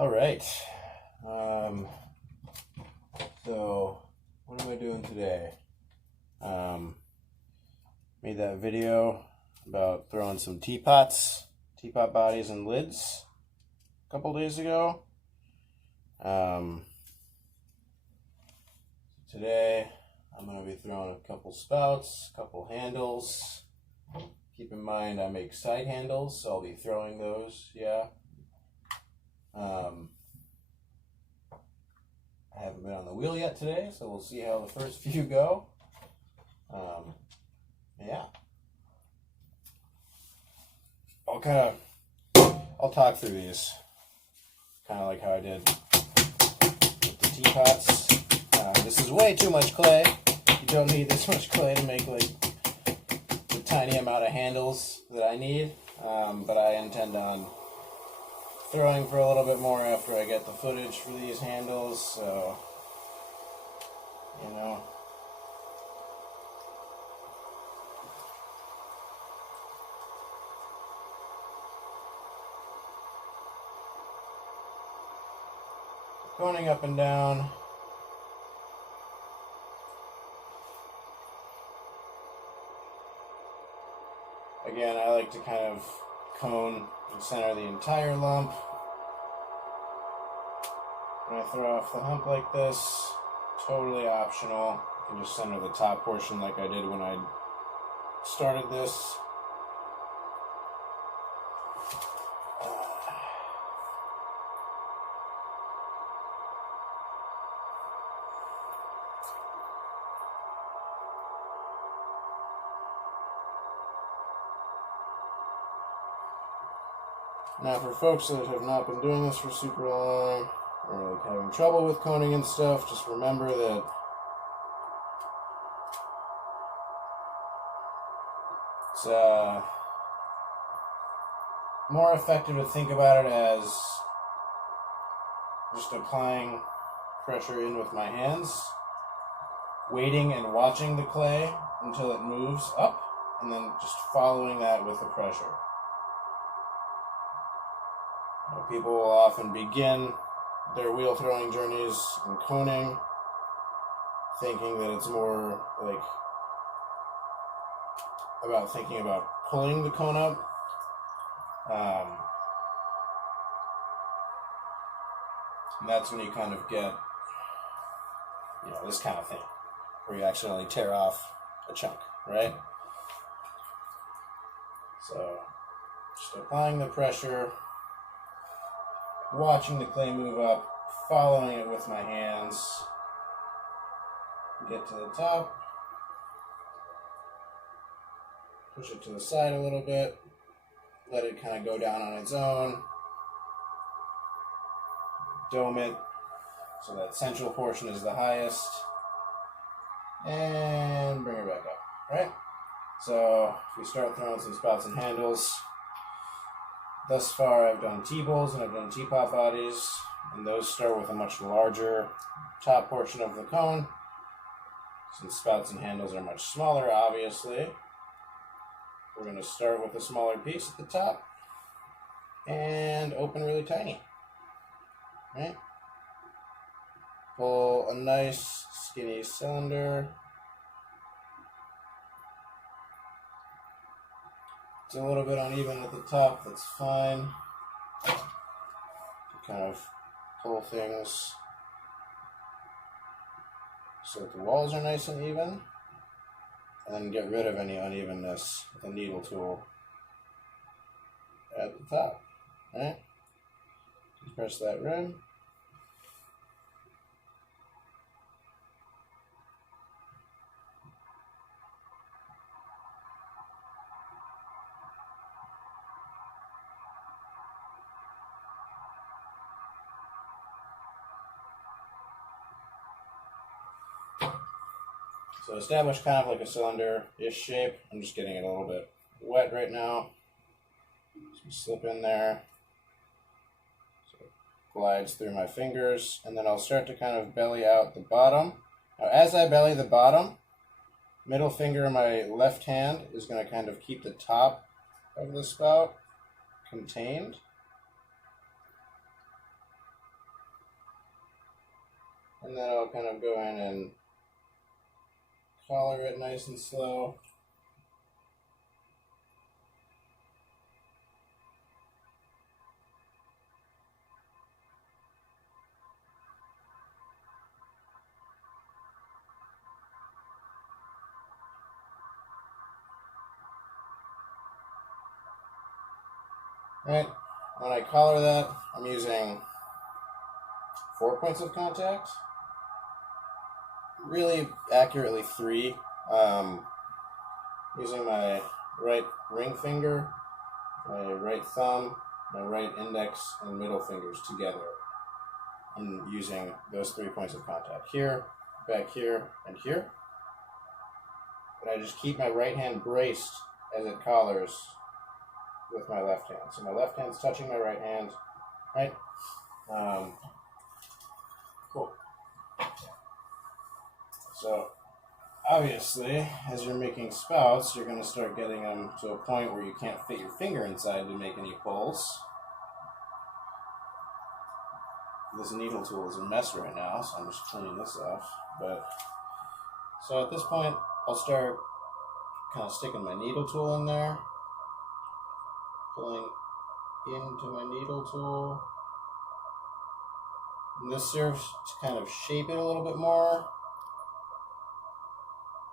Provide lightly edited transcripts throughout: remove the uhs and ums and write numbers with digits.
All right. So what am I doing today? Made that video about throwing some teapot bodies and lids a couple days ago. Today I'm going to be throwing a couple spouts, a couple handles. Keep in mind I make side handles, so I'll be throwing those, yeah. I haven't been on the wheel yet today, so we'll see how the first few go. Yeah. I'll talk through these, kind of like how I did with the teapots. This is way too much clay. You don't need this much clay to make like the tiny amount of handles that I need, but I intend on throwing for a little bit more after I get the footage for these handles, so, you know. Coning up and down. Again, I like to kind of cone and center the entire lump. When I throw off the hump like this, totally optional. You can just center the top portion like I did when I started this. Now for folks that have not been doing this for super long, or like having trouble with coning and stuff, just remember that it's more effective to think about it as just applying pressure in with my hands, waiting and watching the clay until it moves up, and then just following that with the pressure. People will often begin their wheel throwing journeys and coning thinking that it's more like about thinking about pulling the cone up. And that's when you kind of get, you know, this kind of thing, where you accidentally tear off a chunk, right? So, just applying the pressure, watching the clay move up, following it with my hands, get to the top, push it to the side a little bit, let it kind of go down on its own, dome it so that central portion is the highest, and bring it back up, right? So if we start throwing some spouts and handles, thus far I've done T-bowls and I've done teapot bodies, and those start with a much larger top portion of the cone. Since spouts and handles are much smaller, obviously, we're going to start with a smaller piece at the top and open really tiny, right? Pull a nice skinny cylinder. It's a little bit uneven at the top, that's fine. Kind of pull things so that the walls are nice and even, and then get rid of any unevenness with a needle tool at the top, right? Press that rim. So establish kind of like a cylinder-ish shape. I'm just getting it a little bit wet right now. So slip in there. So it glides through my fingers, and then I'll start to kind of belly out the bottom. Now as I belly the bottom, middle finger in my left hand is going to kind of keep the top of the spout contained. And then I'll kind of go in and collar it nice and slow. Right, when I collar that, I'm using 4 points of contact. Really accurately 3. Using my right ring finger, my right thumb, my right index, and middle fingers together. I'm using those 3 points of contact. Here, back here, and here. And I just keep my right hand braced as it collars with my left hand. So my left hand's touching my right hand, right? Cool. So obviously, as you're making spouts, you're going to start getting them to a point where you can't fit your finger inside to make any pulls. This needle tool is a mess right now, so I'm just cleaning this off. So at this point, I'll start kind of sticking my needle tool in there, pulling into my needle tool. And this serves to kind of shape it a little bit more,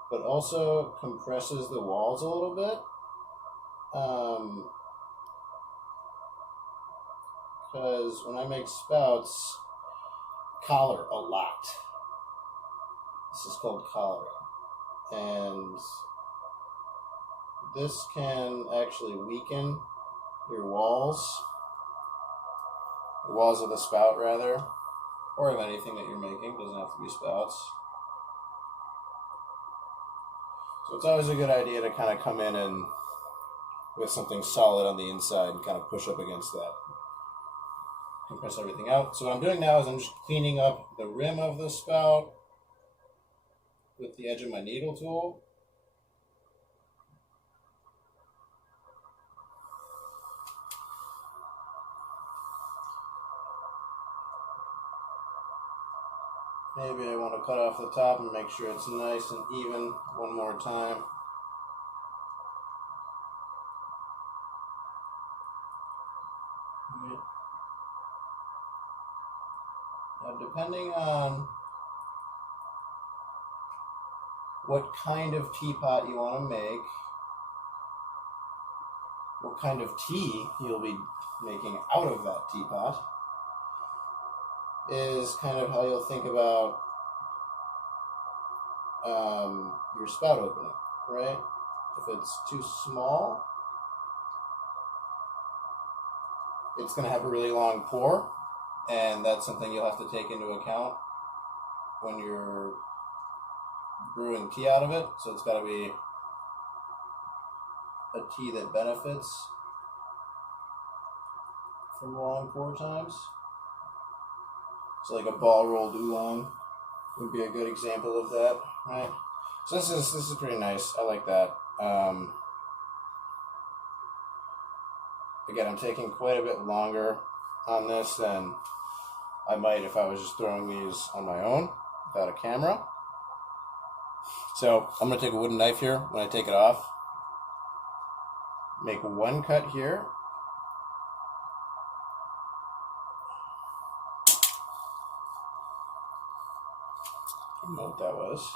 but also compresses the walls a little bit. Because when I make spouts, collar a lot. This is called collaring. And this can actually weaken your walls. The walls of the spout, rather. Or of anything that you're making. It doesn't have to be spouts. So it's always a good idea to kind of come in and with something solid on the inside and kind of push up against that. Compress everything out. So what I'm doing now is I'm just cleaning up the rim of the spout with the edge of my needle tool. Maybe I want to cut off the top and make sure it's nice and even one more time. Now, depending on what kind of teapot you want to make, what kind of tea you'll be making out of that teapot, is kind of how you'll think about your spout opening, right? If it's too small, it's going to have a really long pour, and that's something you'll have to take into account when you're brewing tea out of it. So it's got to be a tea that benefits from long pour times. So like a ball rolled oolong would be a good example of that, right? So this is pretty nice. I like that. Again, I'm taking quite a bit longer on this than I might if I was just throwing these on my own without a camera. So I'm going to take a wooden knife here when I take it off. Make one cut here. I don't know what that was.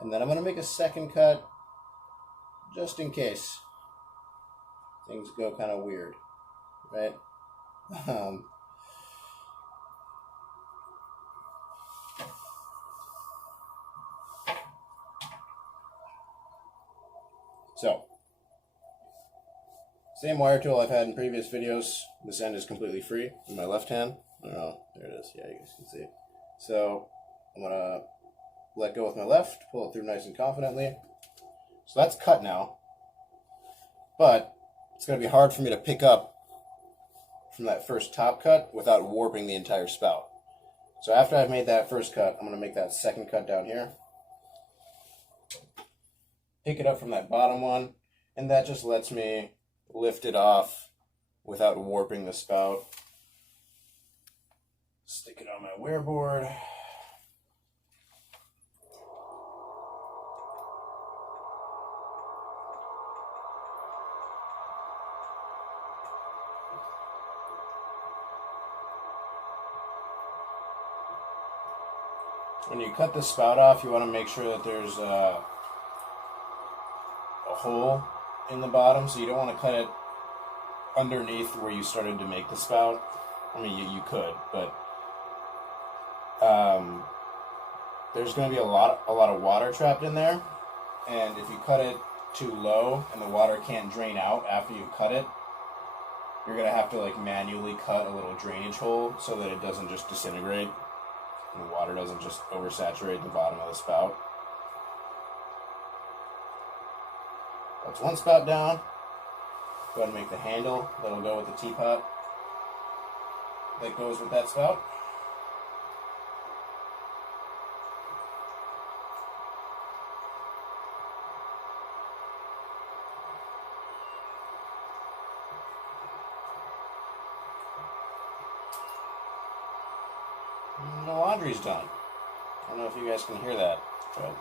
And then I'm going to make a second cut just in case things go kind of weird, right? So, same wire tool I've had in previous videos. This end is completely free in my left hand. I don't know, there it is. Yeah, you guys can see. So, I'm going to let go with my left, pull it through nice and confidently. So that's cut now. But it's going to be hard for me to pick up from that first top cut without warping the entire spout. So after I've made that first cut, I'm going to make that second cut down here. Pick it up from that bottom one, and that just lets me lift it off without warping the spout. Stick it on my wear board. When you cut the spout off, you want to make sure that there's a hole in the bottom, so you don't want to cut it underneath where you started to make the spout. I mean, you could, but there's going to be a lot of water trapped in there, and if you cut it too low and the water can't drain out after you cut it, you're going to have to like manually cut a little drainage hole so that it doesn't just disintegrate and the water doesn't just oversaturate the bottom of the spout. That's one spout down. Go ahead and make the handle that'll go with the teapot that goes with that spout. And the laundry's done. I don't know if you guys can hear that, but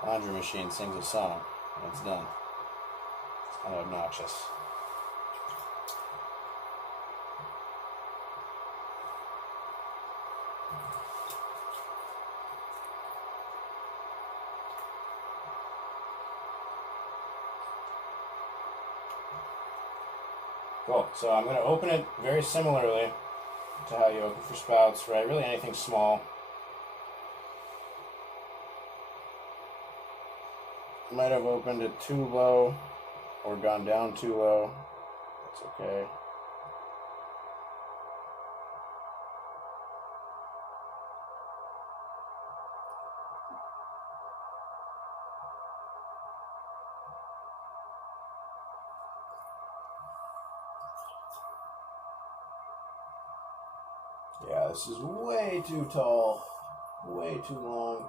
the laundry machine sings a song when it's done. It's kind of obnoxious. Cool. So I'm going to open it very similarly to how you open for spouts, right? Really anything small. Might have opened it too low or gone down too low. That's okay. Yeah, this is way too tall, way too long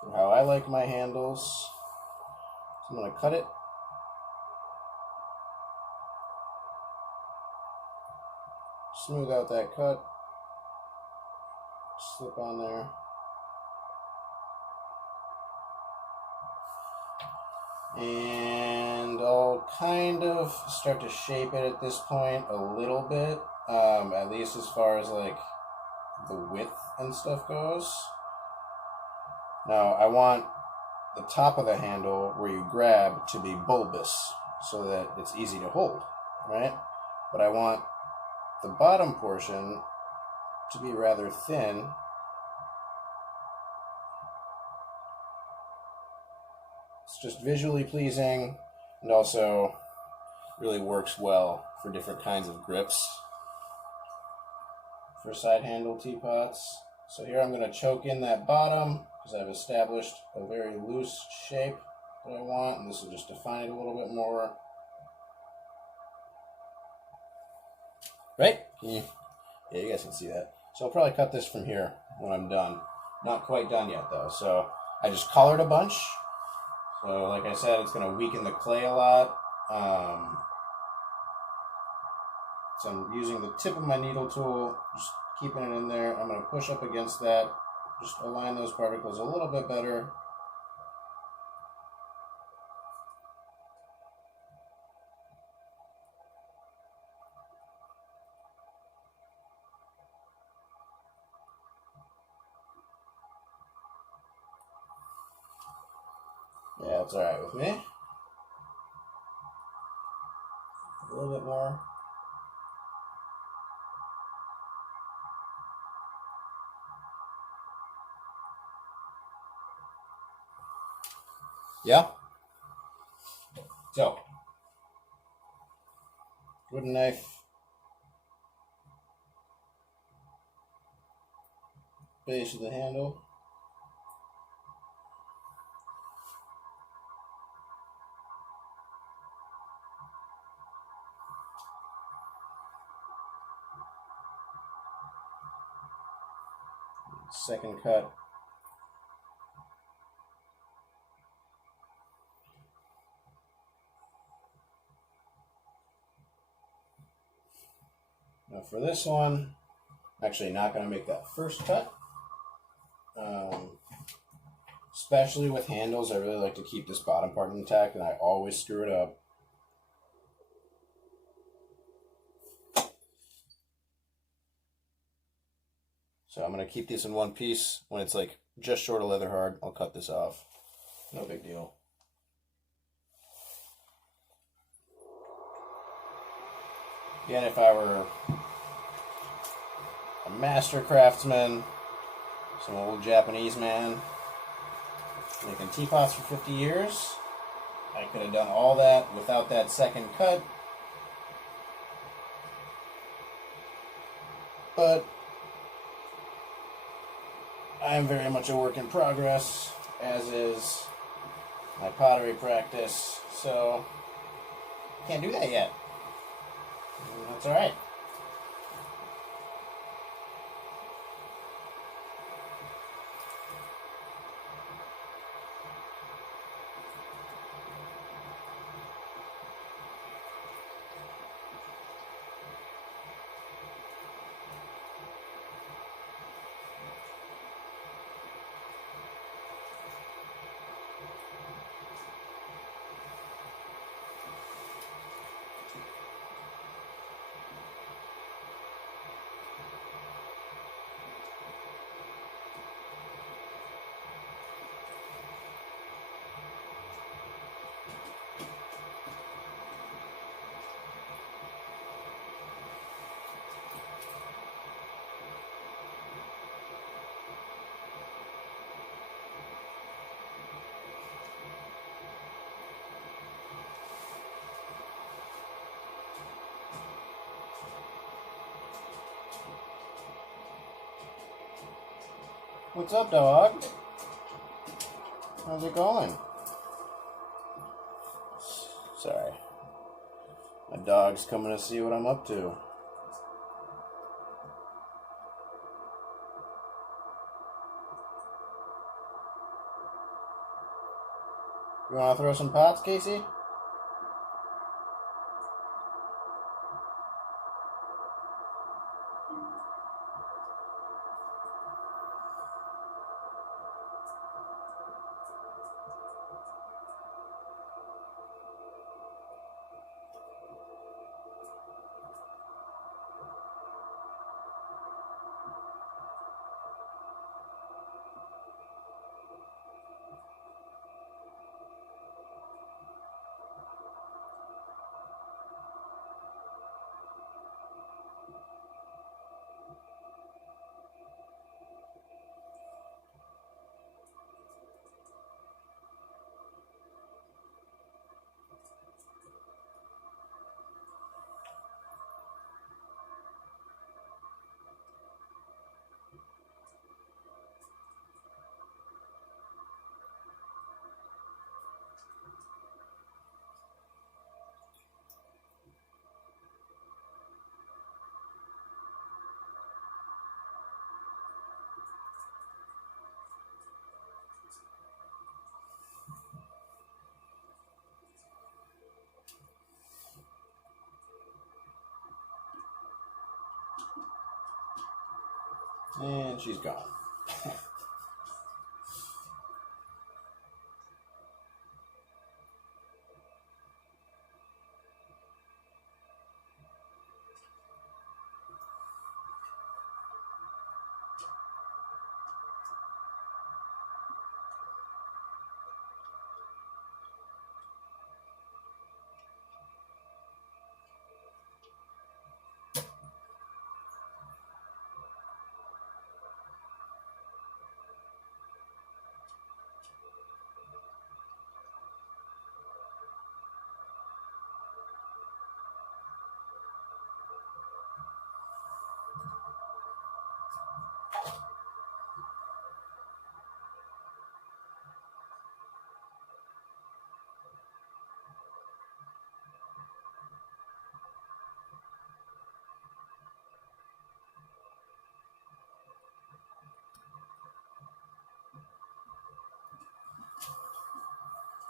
for how I like my handles. So I'm going to cut it. Smooth out that cut. Slip on there. And I'll kind of start to shape it at this point a little bit. At least as far as like the width and stuff goes. Now I want the top of the handle where you grab to be bulbous so that it's easy to hold, right? But I want the bottom portion to be rather thin. It's just visually pleasing and also really works well for different kinds of grips for side handle teapots. So here I'm going to choke in that bottom because I've established a very loose shape that I want, and this will just define it a little bit more. Right? Yeah, you guys can see that. So I'll probably cut this from here when I'm done. Not quite done yet though. So I just colored a bunch. So like I said, it's going to weaken the clay a lot. So I'm using the tip of my needle tool, just keeping it in there. I'm going to push up against that, just align those particles a little bit better. Yeah, that's alright with me. A little bit more. Yeah? So, wooden knife, base of the handle. Second cut. Now for this one, Actually, not going to make that first cut. Especially with handles, I really like to keep this bottom part intact, and I always screw it up. So I'm going to keep these in one piece. When it's like just short of leather hard, I'll cut this off. No big deal. Again, if I were a master craftsman, some old Japanese man, making teapots for 50 years, I could have done all that without that second cut. But I am very much a work in progress, as is my pottery practice, so can't do that yet. And that's alright. What's up, dog? How's it going? Sorry. My dog's coming to see what I'm up to. You want to throw some pots, Casey? And she's gone.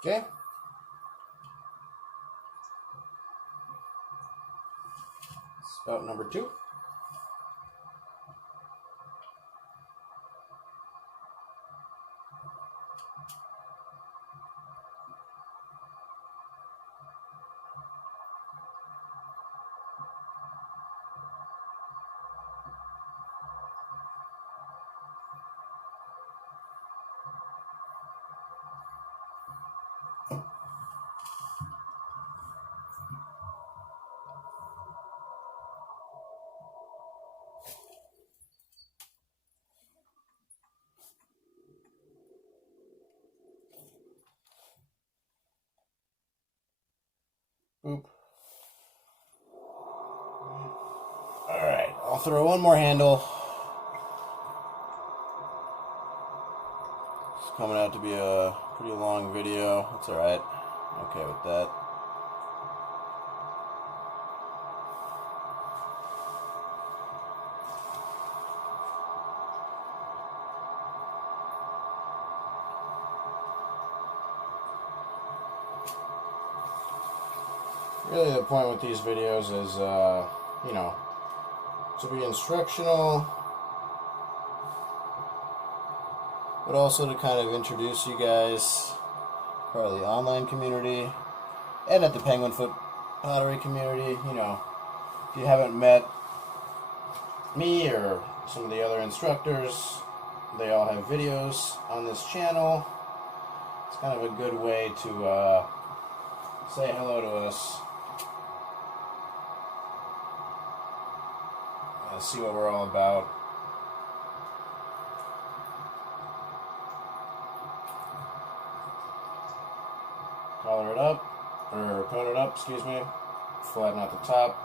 Okay. Spout number 2. I'll throw one more handle. It's coming out to be a pretty long video. That's alright. Okay with that. Really the point with these videos is, you know, to be instructional, but also to kind of introduce you guys, part of the online community, and at the Penguin Foot Pottery community. You know, if you haven't met me or some of the other instructors, they all have videos on this channel. It's kind of a good way to say hello to us. See what we're all about. Collar it up, or cone it up, excuse me. Flatten out the top.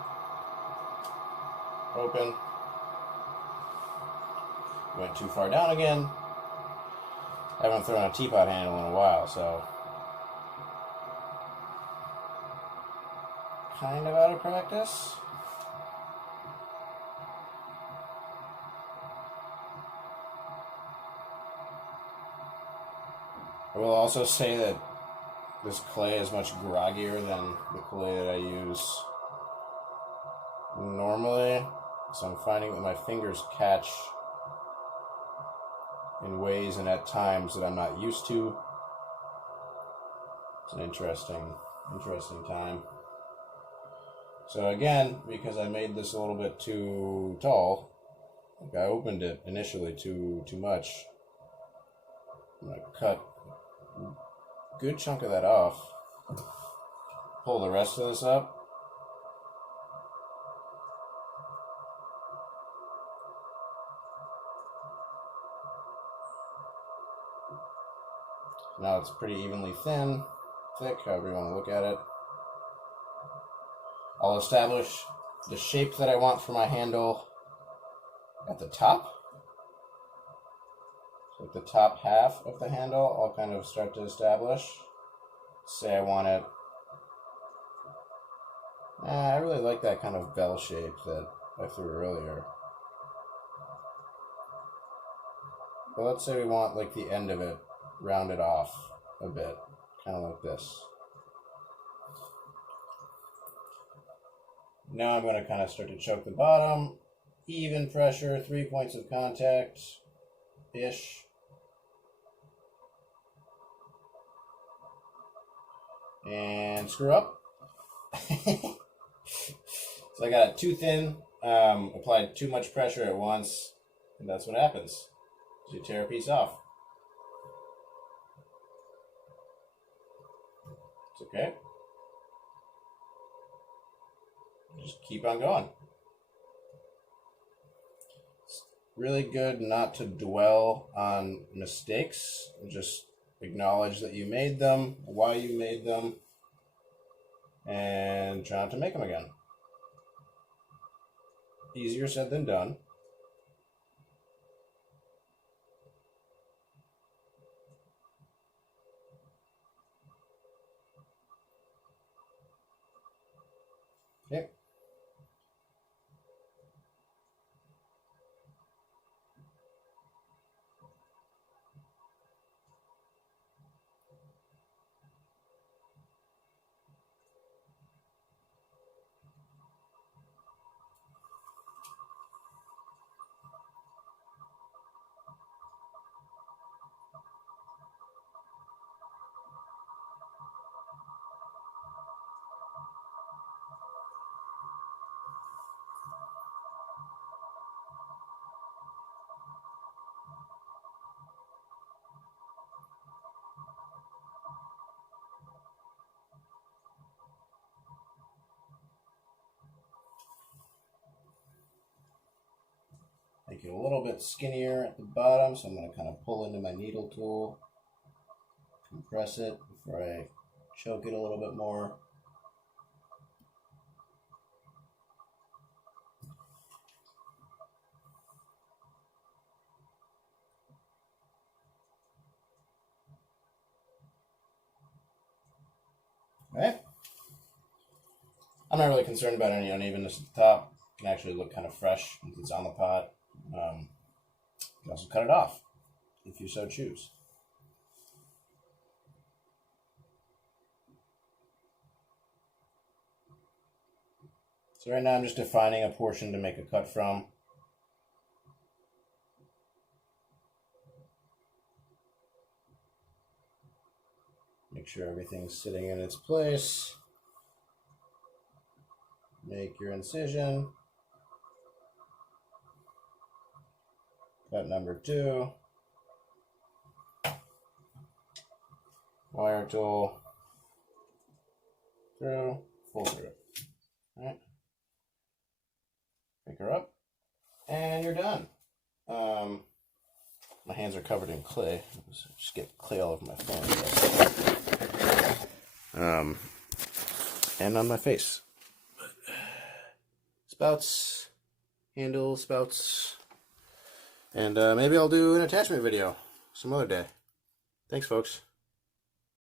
Open. Went too far down again. I haven't thrown a teapot handle in a while, so kind of out of practice. I will also say that this clay is much groggier than the clay that I use normally, so I'm finding that my fingers catch in ways and at times that I'm not used to. It's an interesting time. So again, because I made this a little bit too tall, like I opened it initially too much, I'm going to cut a good chunk of that off, pull the rest of this up, now it's pretty evenly thick, however you want to look at it. I'll establish the shape that I want for my handle at the top. So at the top half of the handle, I'll kind of start to establish. Say I want it. I really like that kind of bell shape that I threw earlier. But let's say we want like the end of it rounded off a bit, kind of like this. Now I'm going to kind of start to choke the bottom. Even pressure, 3 points of contact-ish. And screw up. So I got it too thin, applied too much pressure at once, and that's what happens. You tear a piece off. It's okay. Just keep on going. It's really good not to dwell on mistakes. Just acknowledge that you made them, why you made them, and try not to make them again. Easier said than done. Okay. Make it a little bit skinnier at the bottom, so I'm going to kind of pull into my needle tool, compress it before I choke it a little bit more. I'm not really concerned about any unevenness at the top. It can actually look kind of fresh once it's on the pot. You can also cut it off if you so choose. So right now I'm just defining a portion to make a cut from. Make sure everything's sitting in its place. Make your incision. Cut number 2. Wire tool through, pull through. All right. Pick her up, and you're done. My hands are covered in clay. Just get clay all over my phone. And on my face. Spouts, handle, spouts. And maybe I'll do an attachment video some other day. Thanks, folks.